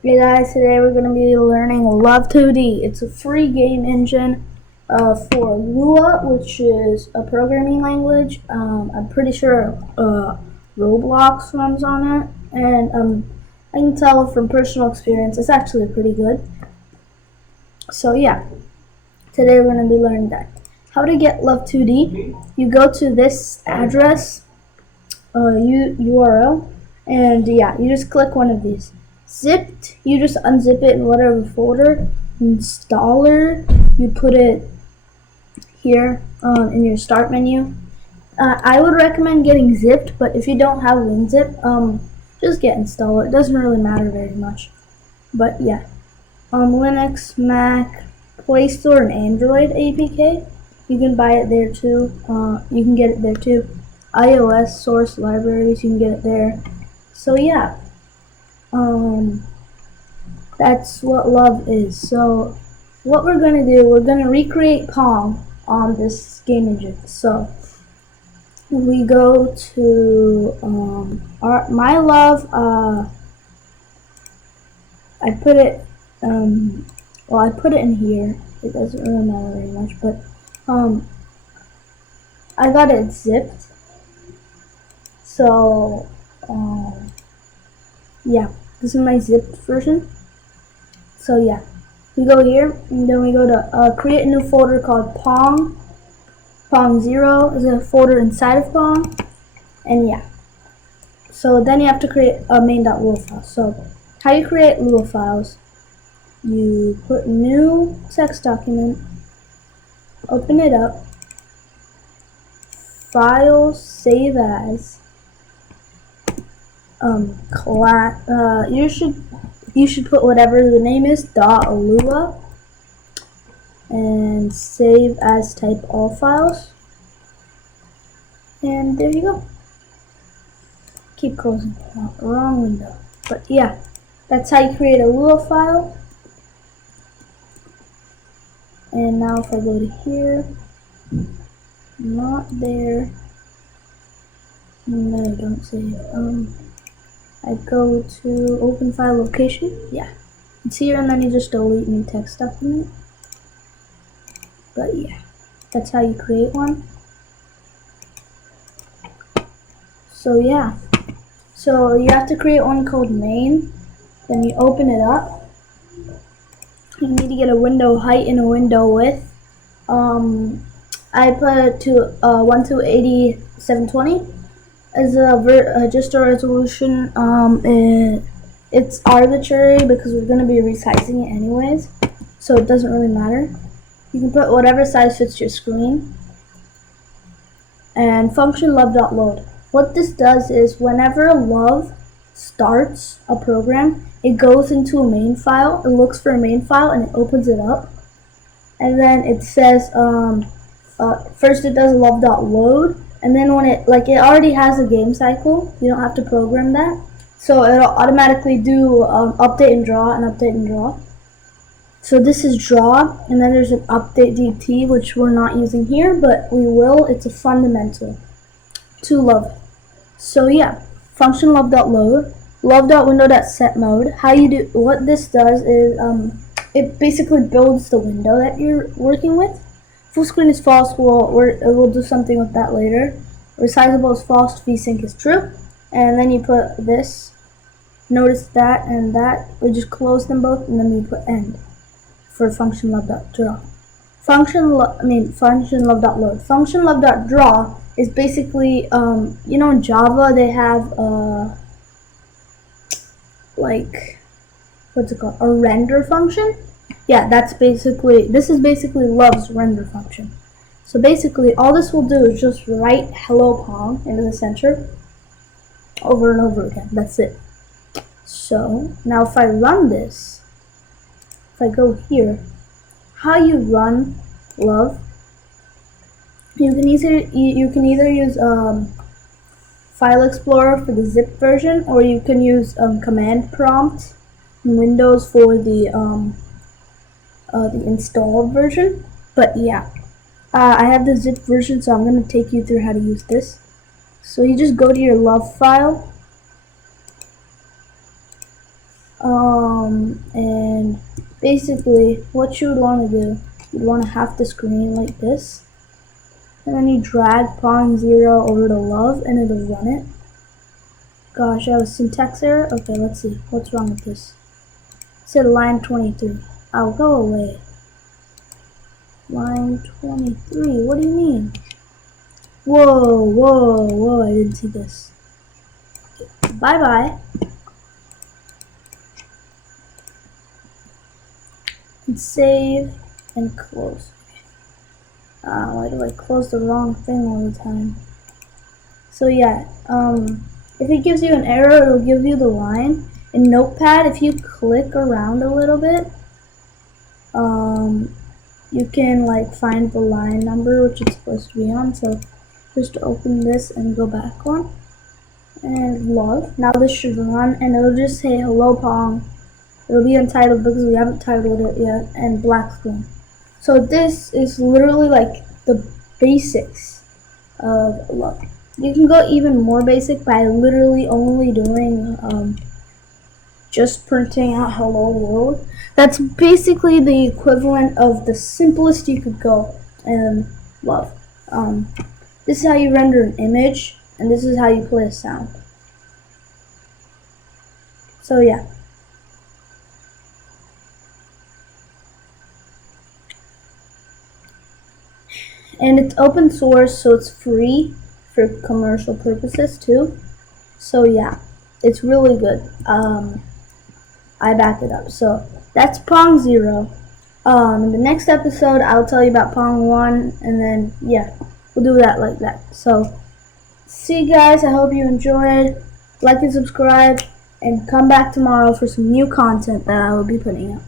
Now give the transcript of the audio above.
Hey guys, today we're going to be learning Love 2D. It's a free game engine for Lua, which is a programming language. I'm pretty sure Roblox runs on it, and I can tell from personal experience it's actually pretty good. So yeah, today we're going to be learning that. How to get Love 2D. You go to this address, URL, and yeah, you just click one of these. Zipped, you just unzip it in whatever folder. Installer, you put it here in your start menu. I would recommend getting zipped, but if you don't have WinZip, just get installer. It doesn't really matter very much. But yeah, Linux, Mac, Play Store, and Android APK. You can buy it there too. You can get it there too. iOS source libraries, you can get it there. So yeah, that's what love is. So what we're gonna do, we're gonna recreate Pong on this game engine. So we go to my love. I put it I put it in here. It doesn't really matter very much, but I got it zipped. So yeah, this is my zipped version. So yeah, we go here, and then we go to create a new folder called Pong. Pong 0 is a folder inside of Pong, and yeah. So then you have to create a main.lua file. So how you create Lua files, you put new text document, open it up, files, save as, you should put whatever the name is, .lua, and save as type all files, and there you go. Keep closing. Wrong window. But yeah, that's how you create a Lua file. And now if I go to here, not there. No, don't save. I go to open file location. Yeah, it's here, and then you just delete new text document. But yeah, that's how you create one. So yeah. So you have to create one called main, then you open it up. You need to get a window height and a window width. I put it to 1280 720 as just a resolution. It's arbitrary because we're going to be resizing it anyways, so it doesn't really matter. You can put whatever size fits your screen. And function love.load. What this does is whenever love starts a program, it goes into a main file, it looks for a main file, and it opens it up. And then it says, first it does love.load, and then when it already has a game cycle, you don't have to program that. So it'll automatically do update and draw and update and draw. So this is draw, and then there's an update DT, which we're not using here, but we will. It's a fundamental to love. So yeah, function love.load, love.window.set mode. What this does is it basically builds the window that you're working with. Full screen is false. We'll do something with that later. Resizable is false. VSync is true. And then you put this. Notice that and that. We just close them both, and then we put end for function love.draw. Function love.load. Function love.draw is basically, in Java they have what's it called? A render function. Yeah, this is basically love's render function. So basically, all this will do is just write hello Pong into the center over and over again. That's it. So now if I run this, if I go here, how you run love, you can either use File Explorer for the zip version, or you can use command prompt in Windows for the installed version. But yeah, I have the zip version, so I'm going to take you through how to use this. So you just go to your love file, And basically what you would want to do, you'd want to have the screen like this, and then you drag Pong 0 over to love and it'll run it. Gosh, I have a syntax error. Okay, let's see. What's wrong with this? It said line 23. I'll go away. Line 23. What do you mean? Whoa, whoa, whoa. I didn't see this. Bye-bye. And save and close. Why do I close the wrong thing all the time? So yeah, if it gives you an error, it'll give you the line. In Notepad, if you click around a little bit, you can like find the line number which it's supposed to be on. So just open this and go back one. And love. Now this should run and it'll just say hello Pong. It'll be untitled because we haven't titled it yet, and black screen. So this is literally like the basics of love. You can go even more basic by literally only doing just printing out hello world. That's basically the equivalent of the simplest you could go in love. This is how you render an image, and this is how you play a sound. So yeah. And it's open source, so it's free for commercial purposes too. So yeah, it's really good. I back it up. So that's Pong 0. In the next episode, I'll tell you about Pong 1, and then yeah, we'll do that like that. So see you guys. I hope you enjoyed. Like and subscribe, and come back tomorrow for some new content that I will be putting out.